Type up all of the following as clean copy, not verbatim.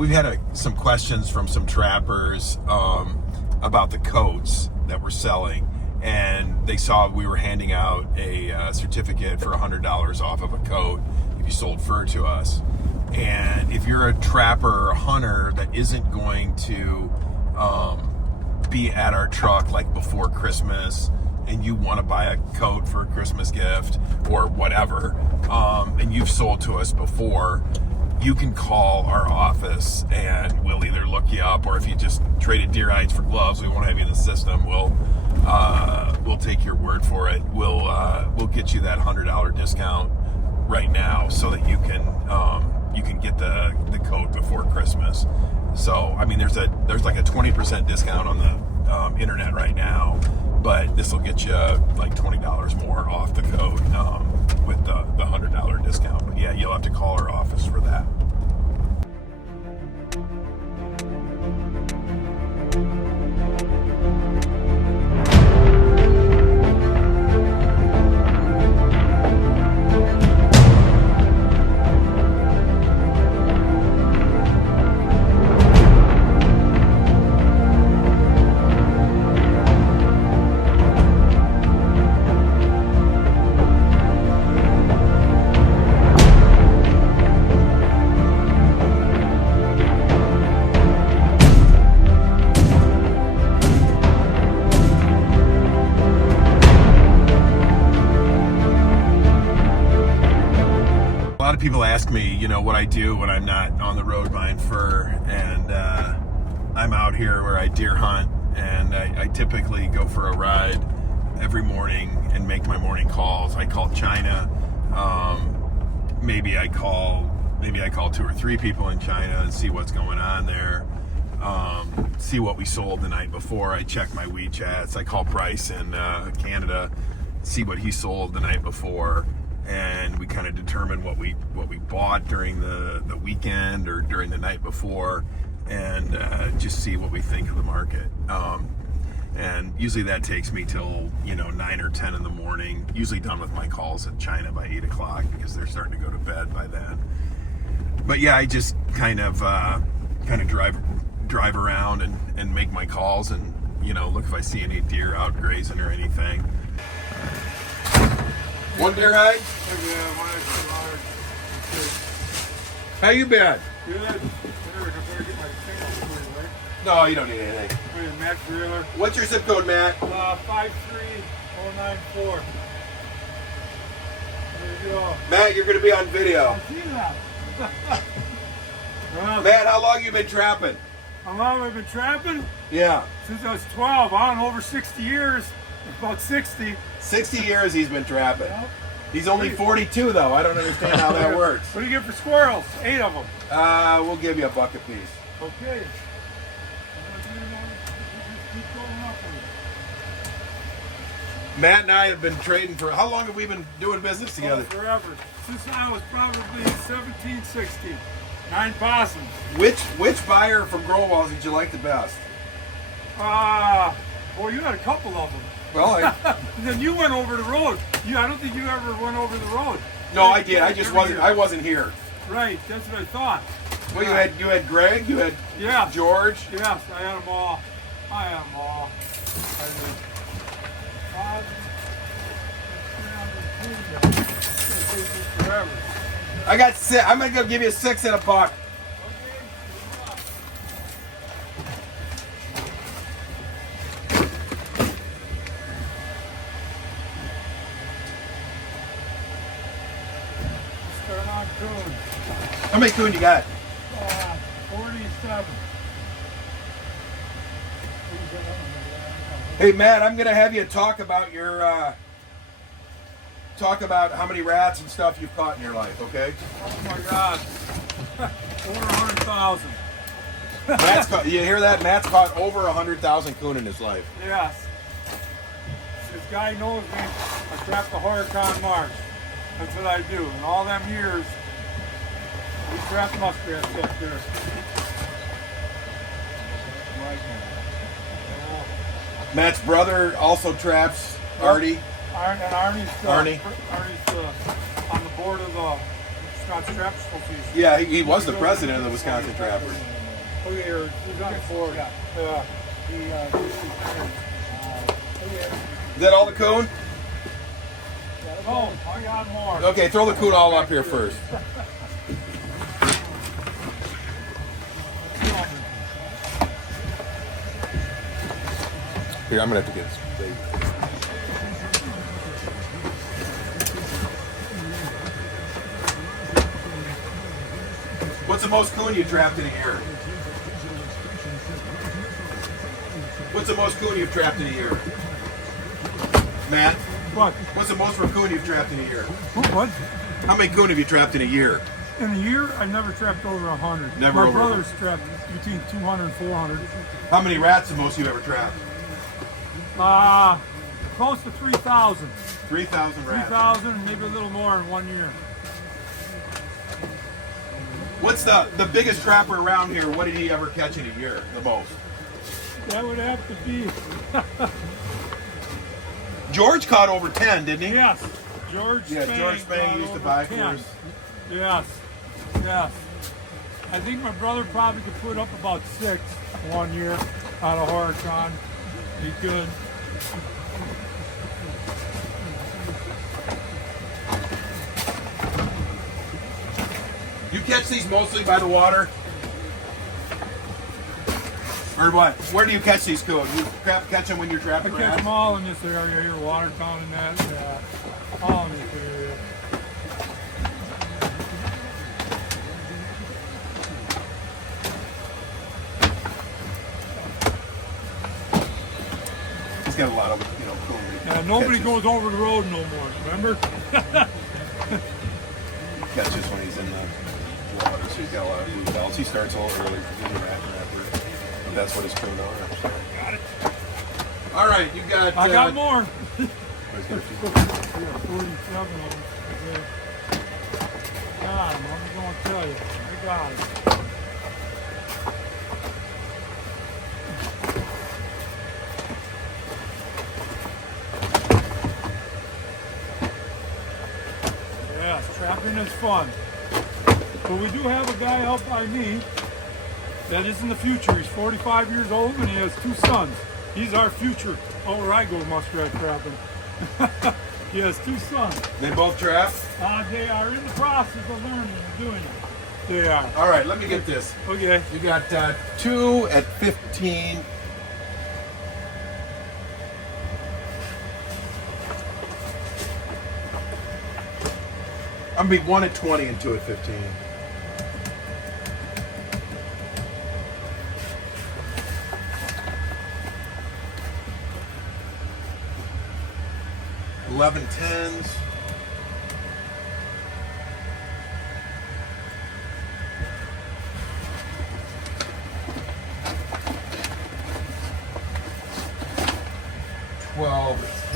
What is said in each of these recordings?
we've had some questions from some trappers about the coats that we're selling, and they saw we were handing out a certificate for $100 off of a coat if you sold fur to us. And if you're a trapper or a hunter that isn't going to be at our truck like before Christmas, and you want to buy a coat for a Christmas gift or whatever, and you've sold to us before, you can call our office and we'll either look you up, or if you just traded deer hides for gloves, we won't have you in the system. We'll take your word for it. We'll get you that $100 discount right now so that you can get the coat before Christmas. So I mean, there's like a 20% discount on the internet right now, but this will get you like $20 more off the coat with the $100 discount. But yeah, you'll have to call our office for that. A lot of people ask me, what I do when I'm not on the road buying fur, and I'm out here where I deer hunt, and I typically go for a ride every morning and make my morning calls. I call China. Maybe I call 2 or 3 people in China and see what's going on there. See what we sold the night before. I check my WeChats. I call Bryce in Canada, see what he sold the night before. And we kind of determine what we bought during the weekend or during the night before, and just see what we think of the market. And usually that takes me till 9 or 10 in the morning. Usually done with my calls in China by 8 o'clock because they're starting to go to bed by then. But yeah, I just kind of drive around and make my calls, and look if I see any deer out grazing or anything. One deer hide? Yeah, one extra large. How you been? Good. I better get my sandals for you, right? No, you don't need anything. Wait, Matt Greeler. What's your zip code, Matt? 53094. There you go. Matt, you're going to be on video. I see that. Well, Matt, how long you been trapping? how long have I been trapping? Yeah. Since I was 12. On over 60 years. About 60. 60 years he's been trapping. Well, He's only 42, though. I don't understand how that works. What do you get for squirrels? 8 of them. We'll give you a buck a piece. Okay. Keep going up with it. Matt and I have been trading for, how long have we been doing business together? Oh, forever. Since I was probably 17, 16. 9 possums. Which buyer from Growalls did you like the best? Boy, you had a couple of them. Well, Then you went over the road. I don't think you ever went over the road. no, I did. I wasn't here. Right, that's what I thought. Well, you had Greg, you had George. Yes, I had them all. I did. Forever. I got 6. I'm gonna go give you 6 and a buck. How many coon you got? 47. Hey Matt, I'm gonna have you talk about how many rats and stuff you've caught in your life, okay? Oh my God. Over 100,000. You hear that? Matt's caught over 100,000 coon in his life. Yes. This guy knows me. I trap the Horicon Marsh. That's what I do. In all them years, we trap muskrats up there. Matt's brother also traps Artie. Arnie's Arnie. on the board of the Wisconsin Trappers Association. Yeah, he was the president of the Wisconsin Trappers. Oh yeah, he's on the board. Yeah. Is that all the coon? Oh, I got more. Okay, throw the coon all up here first. Here, I'm gonna have to get this. What's the most coon you trapped in a year? What's the most coon you've trapped in a year? Matt? What? What's the most coon you've trapped in a year? What? How many coon have you trapped in a year? In a year, I've never trapped over 100. Never My over brother's trapped between 200 and 400. How many rats the most you ever trapped? Close to 3,000. 3,000 rats. 3,000, maybe a little more in 1 year. What's the biggest trapper around here? What did he ever catch in a year, the most? That would have to be. George caught over 10, didn't he? Yes. George Spang used to buy for 10. us. Yes. Yes. I think my brother probably could put up about 6 1 year out of Horicon. He could. You catch these mostly by the water? Or what? Where do you catch these coon? You catch them when you're I trapping catch rats? them all in this area here, Watertown and that. Yeah. All in this area. He's got a lot of, coon. Yeah, nobody catches. goes over the road no more, remember? Catches when he's in the water, so he's got a lot of blue bells. He starts a little early for being a rat trapper. But that's what his coon are. Got it. All right, you got. I got more. Let's get a few. 47 of them. Got them. I'm going to tell you. I got it. Yes, trapping is fun. But we do have a guy out by me that is in the future. He's 45 years old and he has 2 sons. He's our future. Oh, where I go muskrat trapping. He has 2 sons. They both trap? They are in the process of learning and doing it. They are. All right, let me get this. Okay. You got 2 at 15. I'm going to be 1 at 20 and 2 at 15. $11 10s.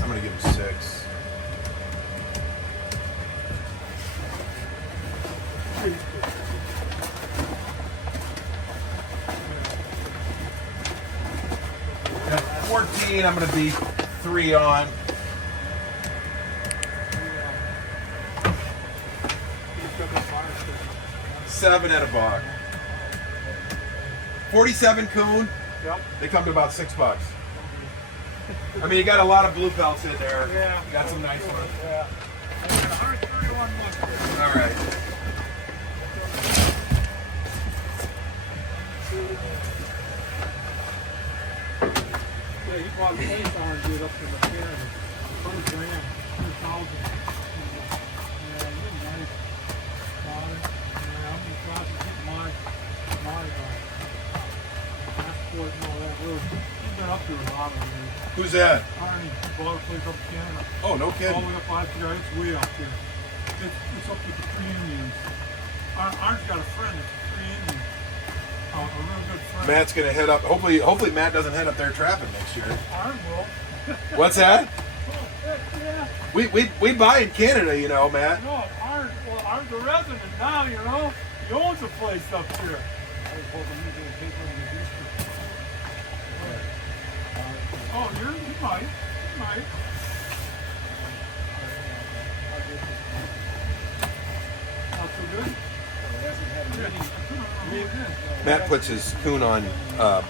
I'm going to give him 6. At 14, I'm going to be 3 on. $7 at a buck. 47 coon. Yep. They come to about $6. I mean, you got a lot of blue pelts in there. Yeah. You got some nice ones. Yeah. I got 131 muskrat. All right. Yeah, he bought face oranges up to the fair. 100 grand. 2,000. Yeah, he's nice. Bought it. Yeah, I'm in the process of getting my passport and all that. He's been up there a lot of years. Who's that? Arnie bought a place up in Canada. Oh, no All kidding. the way up 5 years. It's way up there. It's up with the Free Indians. Arn's got a friend that's a Free Indian. A real good friend. Matt's gonna head up. Hopefully Matt doesn't head up there trapping next year. Arn will. What's that? Oh, heck yeah. We buy in Canada, Matt. No, Arn's a resident now, He owns a place up here. Oh, he might. Not so good? Matt puts his coon on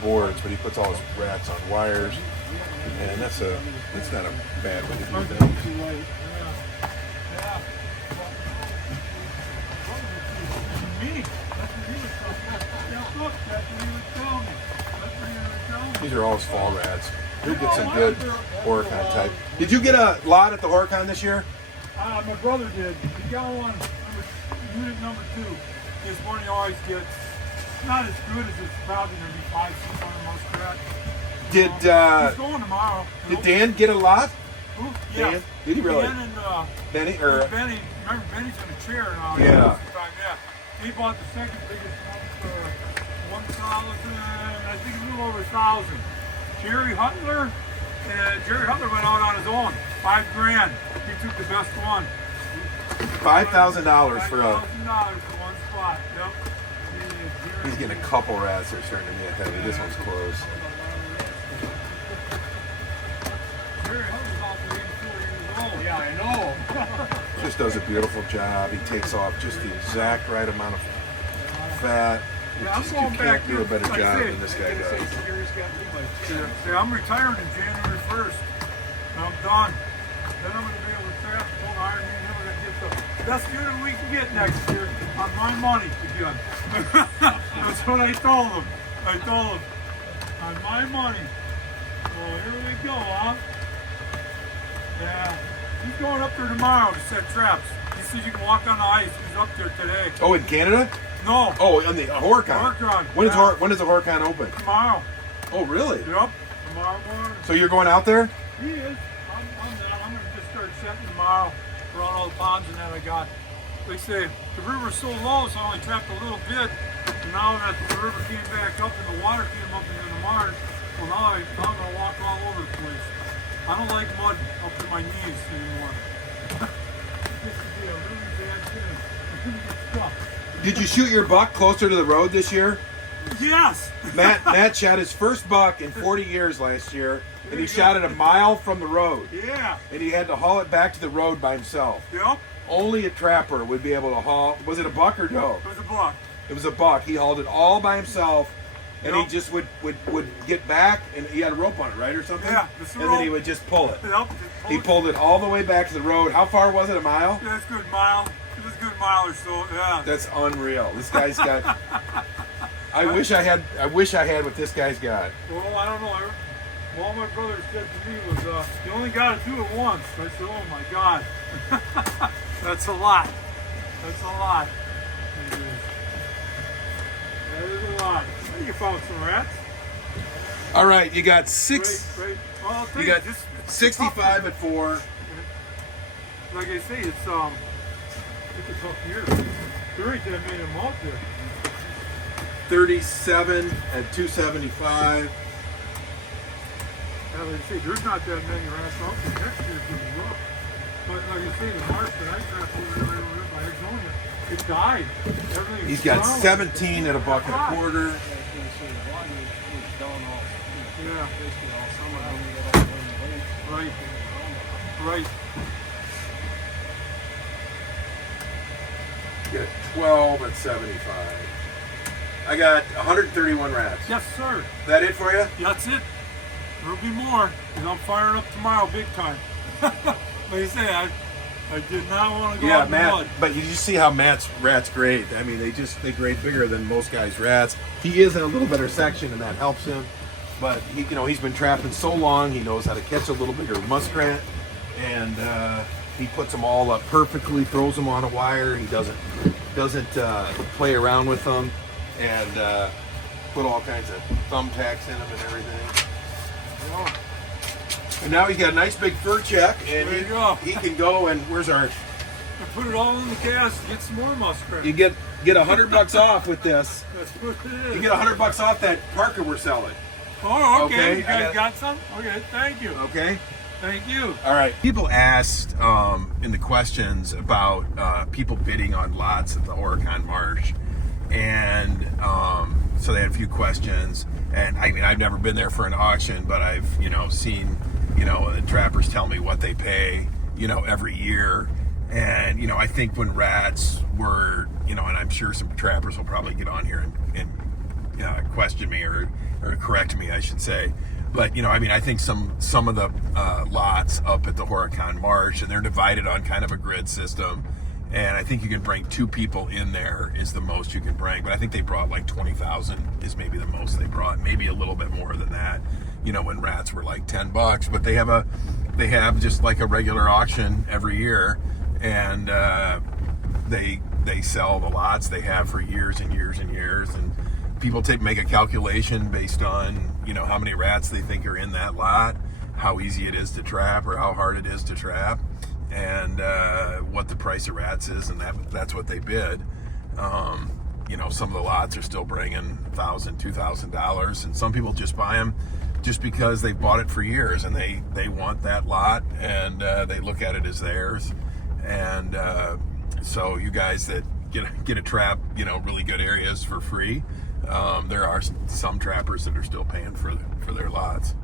boards, but he puts all his rats on wires, and that's not a bad way to do things. These are all his fall rats. He'll get some good Horicon type. Did you get a lot at the Horicon this year? My brother did. He got one, unit number 2. This one he always gets. Not as good as it's probably going to be 500-600 muskrat. He's going tomorrow. Did Dan get a lot? Who? Yeah. Dan? Did he really? Dan and Benny? Benny. Remember, Benny's in a chair now. Yeah. He bought the second biggest one for 1,000, I think a little over 1,000. Jerry Hutler went out on his own. $5,000. He took the best one. $5,000 for a. $5,000 for one spot. Yep. He's getting a couple rats that are starting to get heavy. This one's close. Jerry Hutler's also 84 years old. Yeah, I know. Just does a beautiful job. He takes off just the exact right amount of fat. Yeah, You can't do a better job than this guy does. Yeah, I'm retiring in January 1st. I'm done. Then I'm going to be able to trap full iron. We're going to get the best unit we can get next year on my money again. That's what I told him. On my money. Well, here we go, huh? Yeah. He's going up there tomorrow to set traps. He says you can walk on the ice. He's up there today. Oh, in Canada? No. Oh, on the Horicon. When is the Horicon open? Tomorrow. Oh, really? Yep. Tomorrow morning. So you're going out there? He is. I'm going to just start setting tomorrow around all the ponds and that I got. They say the river's so low, so I only trapped a little bit. And now that the river came back up and the water came up into the marsh, well, now I'm going to walk all over the place. I don't like mud up to my knees anymore. This would be a really bad thing. I'm going to get stuck. Did you shoot your buck closer to the road this year? Yes. Matt shot his first buck in 40 years last year, and he shot it a mile from the road. Yeah. And he had to haul it back to the road by himself. Yep. Only a trapper would be able to haul. Was it a buck or no? It was a buck. It was a buck. He hauled it all by himself, and Yep. he just would get back, and he had a rope on it, right, or something? Yeah, and then he would just pull it. Yep. He pulled it all the way back to the road. How far was it? A mile? Yeah, it's a good mile. It was a good mile or so. Yeah. That's unreal. This guy's got. I wish I had what this guy's got. Well, I don't know. All my brother said to me was, you only got to do it once. I said, oh my God. That's a lot. That's a lot. It is. That is a lot. You found some rats. All right, you got six. Great. Well, I'll tell You got it's 65 at 4. Like I say, it's a tough year. There ain't that many of them out there. 37 at 275. Yeah, like I say, there's not that many rats out there. Next year's going to be rough. But like I say, the marsh that I trapped over there by Arizona, it died. Everything He's got drowned. 17 at a buck and a quarter. Yeah. Right. Get 12 at 75. I got 131 rats. Yes, sir. That it for you? That's it. There'll be more, and I'm firing up tomorrow big time. Like I say, I did not want to go out in the mud. But you just see how Matt's rats grade. I mean, they grade bigger than most guys' rats. He is in a little better section, and that helps him. But he's been trapping so long, he knows how to catch a little bigger muskrat, and he puts them all up perfectly, throws them on a wire. He doesn't play around with them, and put all kinds of thumbtacks in them and everything. Yeah. And now he's got a nice big fur check, and There you go. he can go and where's our? I put it all in the gas to get some more muskrat. You get $100 off with this. That's what it is. You get $100 off that Parker we're selling. Oh, okay. Okay, You guys got some? Okay, thank you. Okay. Thank you. All right. People asked in the questions about people bidding on lots at the Horicon Marsh, and so they had a few questions. And I mean, I've never been there for an auction, but I've seen the trappers tell me what they pay every year. And I think when rats were and I'm sure some trappers will probably get on here and question me or correct me, I should say. But I think some of the lots up at the Horicon Marsh, and they're divided on kind of a grid system. And I think you can bring 2 people in there is the most you can bring. But I think they brought like 20,000 is maybe the most they brought. Maybe a little bit more than that. When rats were like $10. But they have just like a regular auction every year, and they sell the lots they have for years and years and years. And people make a calculation based on how many rats they think are in that lot, how easy it is to trap or how hard it is to trap, and what the price of rats is, and that's what they bid. Some of the lots are still bringing $1,000, $2,000, and some people just buy them just because they've bought it for years and they want that lot, and they look at it as theirs. And so you guys that get a trap, really good areas for free, there are some trappers that are still paying for their lots.